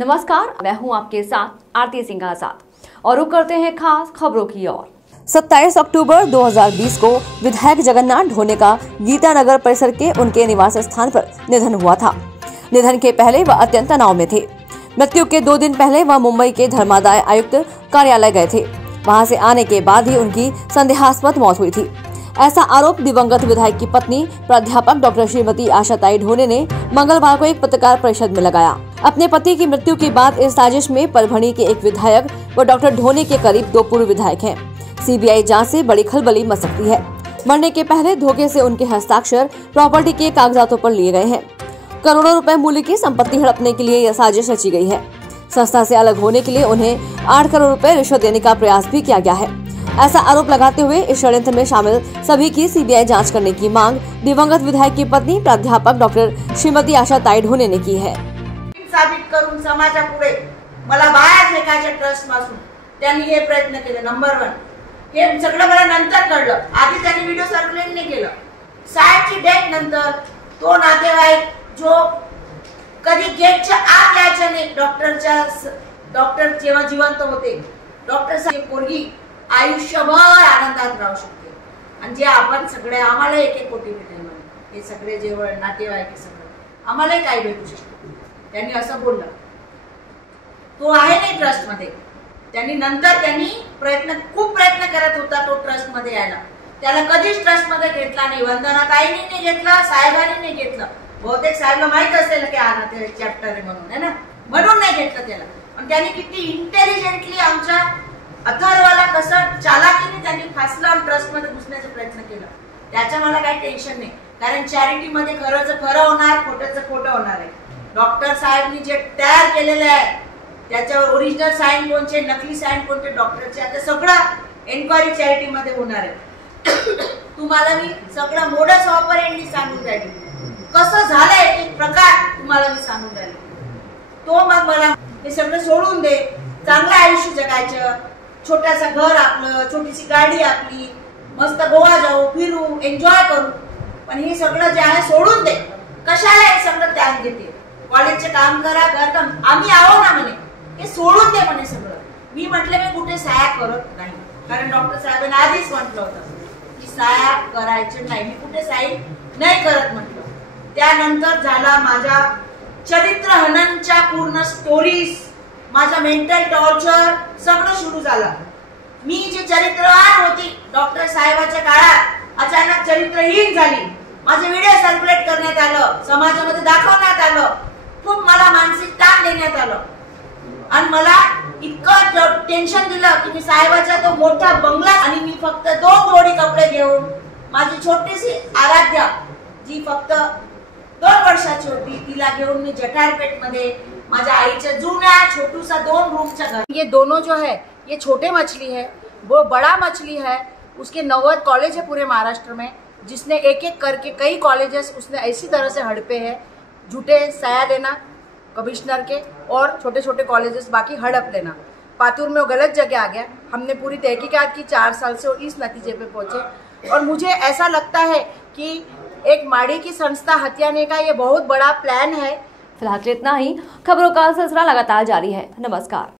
नमस्कार, मैं हूं आपके साथ आरती सिंह आजाद और रुक करते हैं खास खबरों की ओर। 27 अक्टूबर 2020 को विधायक जगन्नाथ ढोने का गीतानगर परिसर के उनके निवास स्थान पर निधन हुआ था। निधन के पहले वह अत्यंत तनाव में थे। मृत्यु के 2 दिन पहले वह मुंबई के धर्मादाय आयुक्त कार्यालय गए थे। वहां से आने के बाद ही उनकी संदेहास्पद मौत हुई थी। ऐसा आरोप दिवंगत विधायक की पत्नी प्राध्यापक डॉक्टर श्रीमती आशाताई ढोने ने मंगलवार को एक पत्रकार परिषद में लगाया। अपने पति की मृत्यु के बाद इस साजिश में परभणी के एक विधायक व डॉक्टर ढोने के करीब 2 पूर्व विधायक हैं। सीबीआई जांच से बड़ी खलबली मच सकती है। मरने के पहले धोखे से उनके हस्ताक्षर प्रॉपर्टी के कागजातों पर लिए गए हैं। करोड़ों रुपए मूल्य की संपत्ति हड़पने के लिए यह साजिश रची गई है। संस्था से अलग होने के लिए उन्हें 8 करोड़ रुपए रिश्वत देने का प्रयास भी किया गया है। ऐसा आरोप लगाते हुए इस षड्यंत्र में शामिल सभी की सीबीआई जांच करने की मांग दिवंगत विधायक की पत्नी प्राध्यापक डॉक्टर श्रीमती आशाताई ढोने ने की है। साबित करून समाजापुढे मला बाहेर फेकायच्या ट्रस्ट पासून त्यांनी हे प्रयत्न केले। नंबर 1 हे सगळं मला नंतर कळलं, आधी त्यांनी व्हिडिओ सर्क्युलेट नाही केलं। साहेबची डेथ नंतर तो नातेवाईक जो कधी गेटच्या आत यायचा नाही, डॉक्टर जेव्हा जिवंत होते, डॉक्टर साहेब पोरगी आयुष्यभर आनंदात राहू शकते आणि जे आपण सगळे आम्हाला 1-1 कोटी भेटेल म्हणून हे सगळे जेवळ नातेवाईक सगळं आम्हालाही काय भेटू शकते। त्यांनी असं बोललं, तो आहे नाही ट्रस्ट मध्ये। त्यांनी खूप प्रयत्न करत होता तो ट्रस्ट मध्ये यायला, त्याला कधीच ट्रस्ट मध्ये घेतला नाही। वंदना ताईंनी नाही घेतला, साहेबांनी नाही घेतलं। बहुतेक साहेबला माहित असेल की हा ना ते चॅप्टर आहे म्हणून, है ना, म्हणून नाही घेतलं त्याला। पण त्यांनी किती इंटेलिजंटली आमच्या अथर्वला कसं चालाकीने त्यांनी फासलं आणि ट्रस्ट मध्ये घुसण्याचा प्रयत्न केला। त्याच्या मला काही टेन्शन नाही, कारण चॅरिटी मध्ये खरंच खरं होणार, खोटंच खोटं होणार आहे। डॉक्टर साहेबनी जे तयार केलेले आहे त्याच्यावर ओरिजिनल साइन कोणचे, नकली साइन कोणते डॉक्टरचे, आता सगळं एन्क्वायरी चॅरिटी मध्ये होणार आहे। तुम्हाला मी सगळं मोडस ऑपरेंडी सांगून राहिली, कसं झालंय एक प्रकार तुम्हाला मी सांगून राहिली। तो मग मला हे सगळं सोडून दे, चांगलं आयुष्य जगायचं, छोटासा घर आपलं, छोटीशी गाडी आपली, मस्त गोवा जाऊ, फिरू, एन्जॉय करू। पण हे सगळं जे आहे सोडून दे। कशाला हे सगळं त्याग देते? कॉलेजचे काम करा, घर काम, आम्ही आहो ना म्हणे, हे सोडून दे म्हणे सगळं। मी म्हटले मी कुठे साया करत नाही, कारण डॉक्टर साहेबांनी आधीच म्हटलं होतं की साया करायचं नाही, मी कुठे साईन नाही करत म्हटलं। त्यानंतर झाला माझ्या चरित्र हननच्या पूर्ण स्टोरीज, माझा मेंटल टॉर्चर सगळं सुरू झालं। मी जे चरित्रवान होती डॉक्टर साहेबाच्या काळात अचानक चरित्रहीन झाली। माझे व्हिडिओ सर्क्युलेट करण्यात आलं, समाजामध्ये दाखवण्यात आलं, खूप मला मानसिक ताण देण्यात आलं आणि मला इतकं टेन्शन दिलं की मी साहेबाचा तो मोठा बंगला आणि मी फक्त 2 जोडी कपडे घेऊन माझी छोटीशी आराध्या जी फक्त 2 वर्षाची होती तिला घेऊन मी जठारपेठ मध्ये माझ्या आईच्या जुन्या छोटूसा 2 रूमच्या घर। ये दोनों जो है ये छोटे मछली है, वो बड़ा मछली है। उसके 90 कॉलेज है पूरे महाराष्ट्र में, जिसने एक-एक करके कई कॉलेजेस उसने ऐसी तरह से हड़पे हैं, झूठे सया देना कमिश्नर के और छोटे छोटे कॉलेजेस बाकी हड़प लेना। पातूर में वो गलत जगह आ गया। हमने पूरी तहकीकात की, 4 साल से इस नतीजे पे पहुंचे और मुझे ऐसा लगता है कि एक माड़ी की संस्था हथियाने का ये बहुत बड़ा प्लान है। फिलहाल इतना ही। खबरों का सिलसिला लगातार जारी है। नमस्कार।